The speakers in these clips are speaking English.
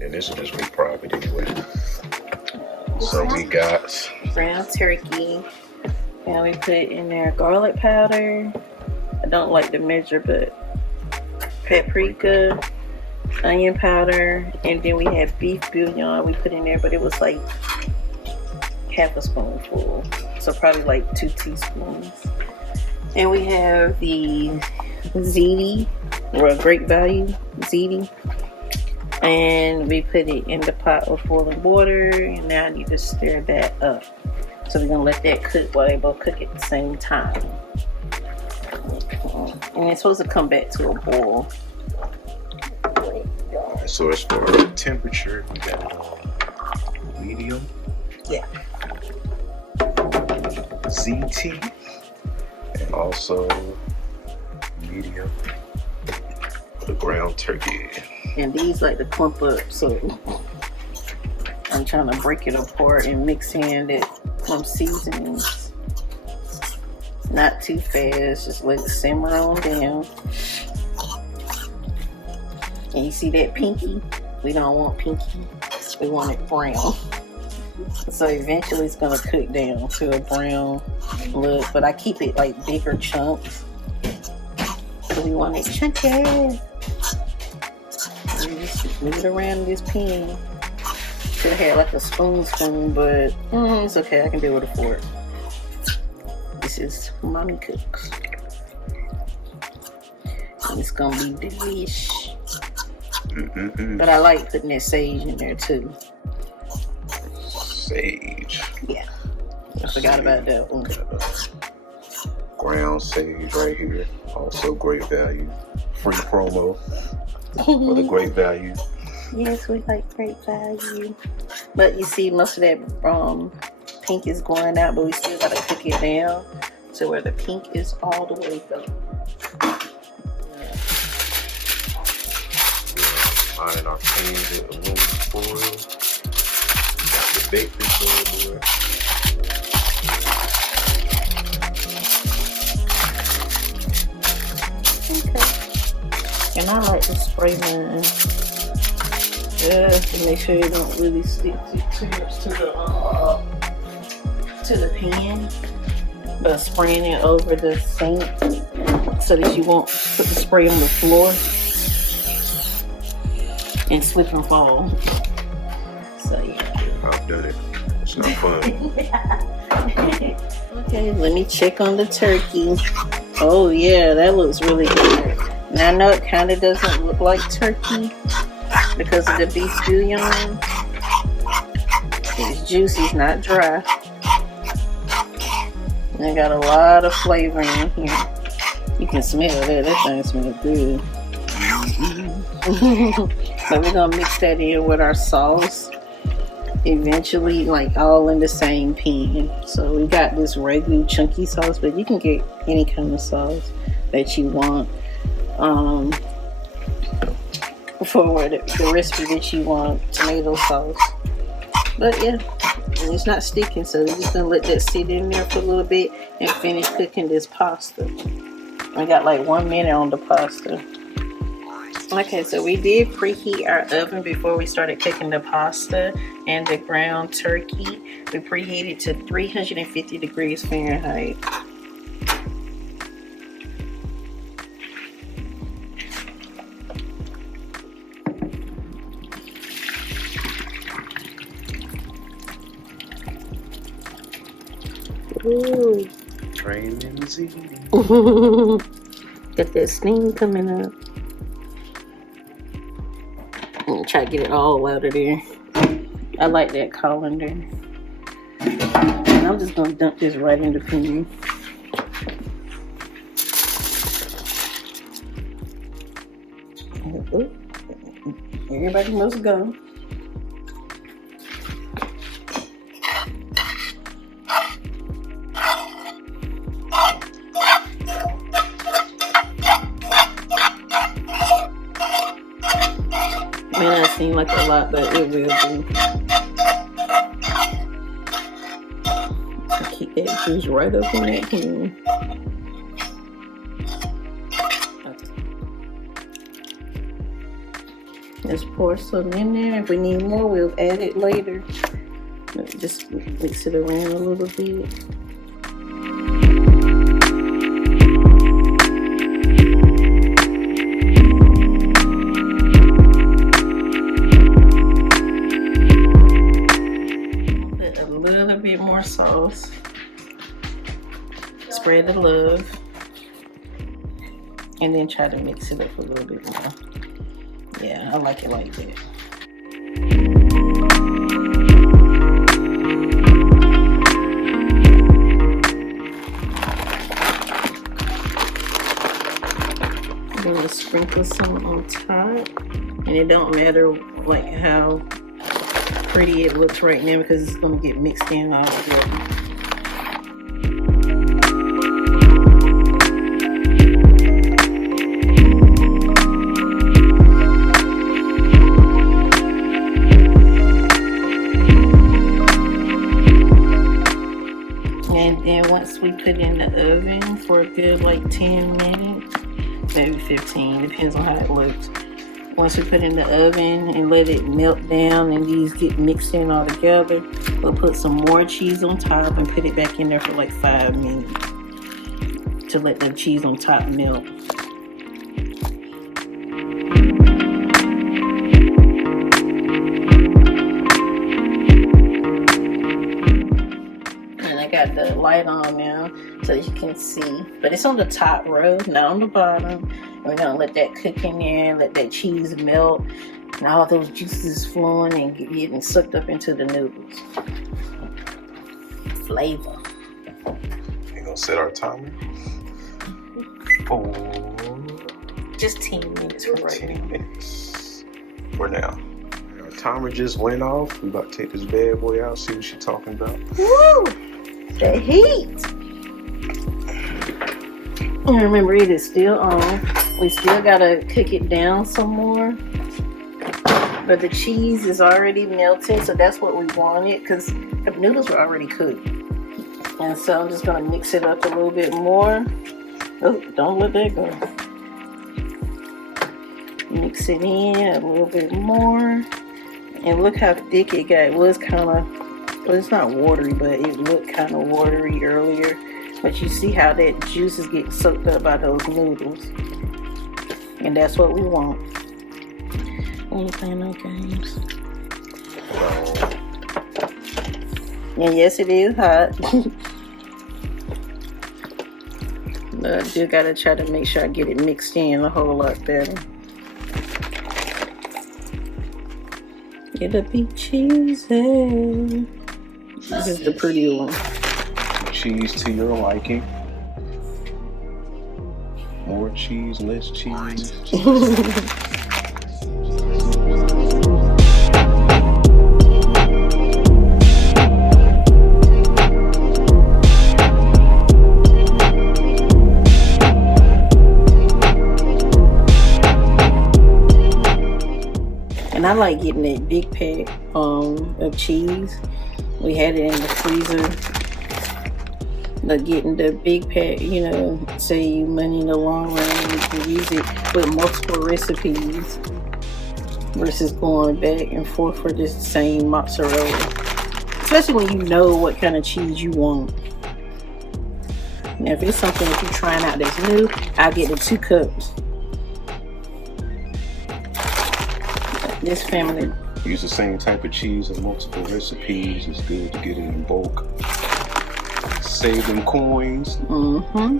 And this one is for private anyway. So we got ground turkey. And we put in there garlic powder. I don't like to measure, but paprika, onion powder, and then we have beef bouillon we put in there, but it was like half a spoonful. So probably like 2 teaspoons. And we have the Ziti, or Great Value Ziti. And we put it in the pot with boiling water, and now I need to stir that up. So we're gonna let that cook while they both cook at the same time. And it's supposed to come back to a boil. Alright, so as for temperature, we got it on medium. Yeah. ZT, and also medium the ground turkey. And these like to clump up, so I'm trying to break it apart and mix in that seasonings. Not too fast, just let it simmer on down. And you see that pinky? We don't want pinky, we want it brown. So eventually it's gonna cook down to a brown look, but I keep it like bigger chunks. So we want it chunky. Just move it around this pan. Should have had like a spoon, but it's okay. I can do it with a fork. This is Mommy Cooks. And it's gonna be delish. But I like putting that sage in there too. Sage. Yeah. I forgot about that one. Ground sage right here. Also great value. Free promo for the great value. Yes, we like great value. But you see, most of that pink is going out, but we still gotta cook it down to where the pink is all the way up. Lining our pan with aluminum foil. Got the bakery board. Okay. And I like to spray mine just to make sure it don't really stick too much to the pan. But spraying it over the sink so that you won't put the spray on the floor and slip and fall. So yeah. I've done it. It's not fun. Okay, let me check on the turkey. Oh yeah, that looks really good. And I know it kind of doesn't look like turkey because of the beef bouillon. It's juicy, it's not dry. And I got a lot of flavor in here. You can smell that. That thing smells good. But we're gonna mix that in with our sauce eventually, like all in the same pan. So we got this regular chunky sauce, but you can get any kind of sauce that you want for the recipe that you want, tomato sauce. But yeah, and it's not sticking, so we're just gonna let that sit in there for a little bit and finish cooking this pasta. We got like 1 minute on the pasta. Okay, so we did preheat our oven before we started cooking the pasta and the ground turkey. We preheated to 350 degrees Fahrenheit. Ooh. Training Ziti. Got that steam coming up. I'm gonna try to get it all out of there. I like that colander. And I'm just gonna dump this right in the pan. Everybody must go. May not seem like a lot, but it will be. Keep that juice right up in that pan. Let's pour some in there. If we need more, we'll add it later. Just mix it around a little bit. Put a little bit more sauce. Spread the love. And then try to mix it up a little bit more. Yeah, I like it like that. Then we'll sprinkle some on top. And it don't matter like how pretty it looks right now because it's gonna get mixed in all together. And then once we put in the oven for a good like 10 minutes, maybe 15, depends on how it looks. Once we put in the oven and let it melt down and these get mixed in all together, we'll put some more cheese on top and put it back in there for like 5 minutes to let the cheese on top melt. Got the light on now so you can see, but it's on the top row, not on the bottom. And we're gonna let that cook in there, let that cheese melt, and all those juices flowing and getting sucked up into the noodles. Flavor. We're gonna set our timer for just 10 minutes for right 10 now. minutes for now. Our timer just went off. We about to take this bad boy out, see what she's talking about. Woo! The heat. And remember, it is still on. We still gotta cook it down some more. But the cheese is already melted, so that's what we wanted because the noodles were already cooked. And so I'm just gonna mix it up a little bit more. Oh, don't let that go. Mix it in a little bit more. And look how thick it got. It was kind of, well, it's not watery, but it looked kind of watery earlier. But you see how that juice is getting soaked up by those noodles. And that's what we want. We ain't playing no games. And yes, it is hot. But I do gotta try to make sure I get it mixed in a whole lot better. It'll be cheesy. This is the pretty one. Cheese to your liking. More cheese, less cheese. And I like getting that big pack of cheese. We had it in the freezer. But getting the big pack, you know, save you money in the long run. You can use it with multiple recipes versus going back and forth for this same mozzarella. Especially when you know what kind of cheese you want. Now, if it's something that you're trying out that's new, I get the 2 cups. This family use the same type of cheese in multiple recipes. It's good to get it in bulk. Save them coins. Mm-hmm.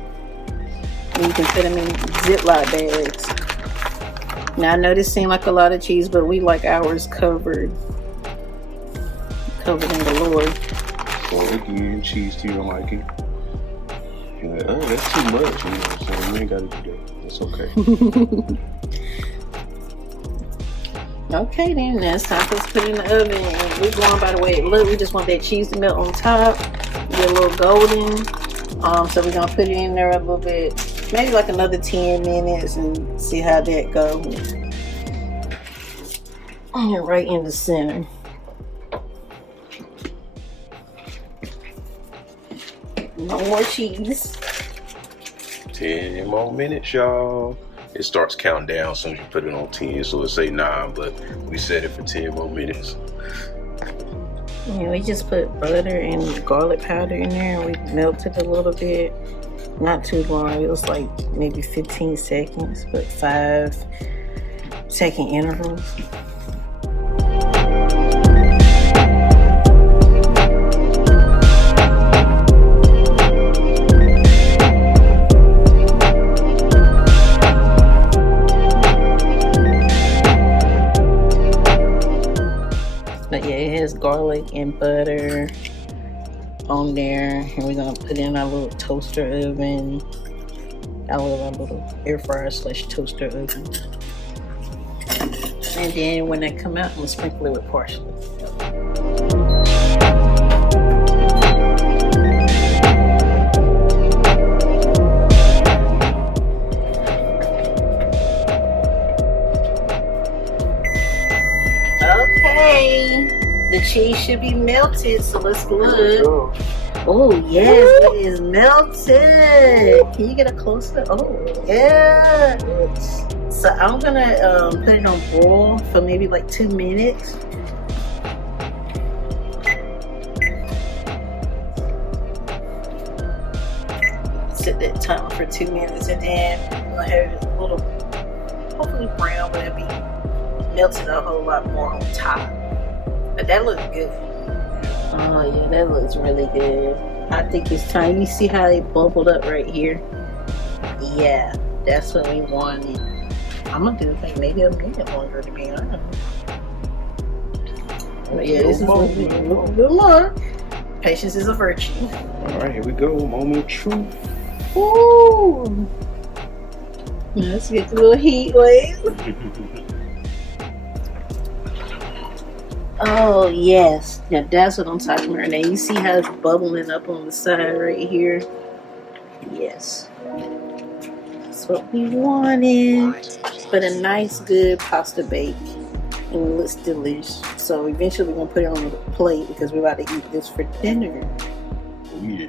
You can put them in Ziploc bags. Now I know this seems like a lot of cheese, but we like ours covered in the Lord. So again, cheese to your liking. You're like, oh, that's too much. You know, so you ain't gotta do that. It's okay. Okay then, now it's time for us to put it in the oven. And we're going by the way it looks. We just want that cheese to melt on top. Get a little golden. So we're gonna put it in there a little bit, maybe like another 10 minutes and see how that goes. And right in the center. No more cheese. 10 more minutes, y'all. it starts counting down as soon as you put it on 10. So it say 9, but we set it for 10 more minutes. Yeah, we just put butter and garlic powder in there and we melted a little bit. Not too long. It was like maybe 15 seconds, but 5-second intervals. But yeah, it has garlic and butter on there, and we're gonna put in our little toaster oven. I love our little air fryer / toaster oven. And then when they come out, I'm gonna sprinkle it with parsley. Okay, the cheese should be melted, so let's look. Oh yes, it is melted. Can you get a closer? Oh yeah. So I'm gonna put it on boil for maybe like 2 minutes. Set that timer for 2 minutes, and then I'm gonna have it a little, hopefully brown, but it'll be melted a whole lot more on top. But that looks good. Oh yeah, that looks really good. I think it's time. You see how it bubbled up right here? Yeah, that's what we wanted. I'm gonna do it maybe a minute longer, to be honest. But yeah, this is a little bit more. Patience is a virtue. All right, here we go. Moment of truth. Ooh. Let's get the little heat wave. Oh yes, now that's what I'm talking about. Now you see how it's bubbling up on the side right here? Yes, that's what we wanted. But a nice, good pasta bake, and it looks delicious. So eventually we're gonna put it on the plate because we're about to eat this for dinner. Oh yeah.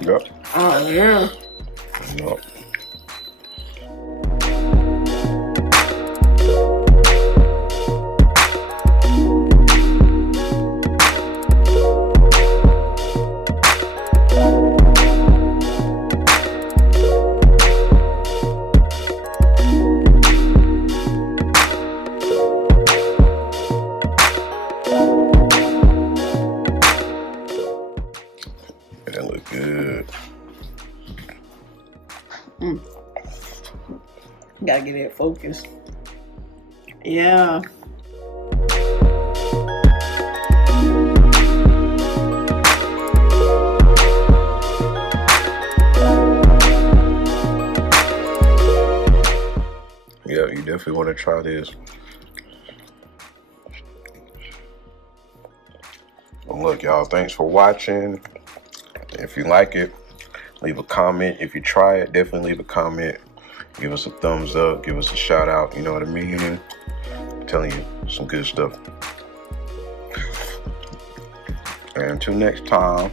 Yep. Oh yeah. Yep. That look good. Gotta get it focused. Yeah. Yeah, you definitely want to try this. Well, look, y'all, thanks for watching. If you like it, leave a comment. If you try it, definitely leave a comment. Give us a thumbs up. Give us a shout out. You know what I mean? I'm telling you, some good stuff. And until next time.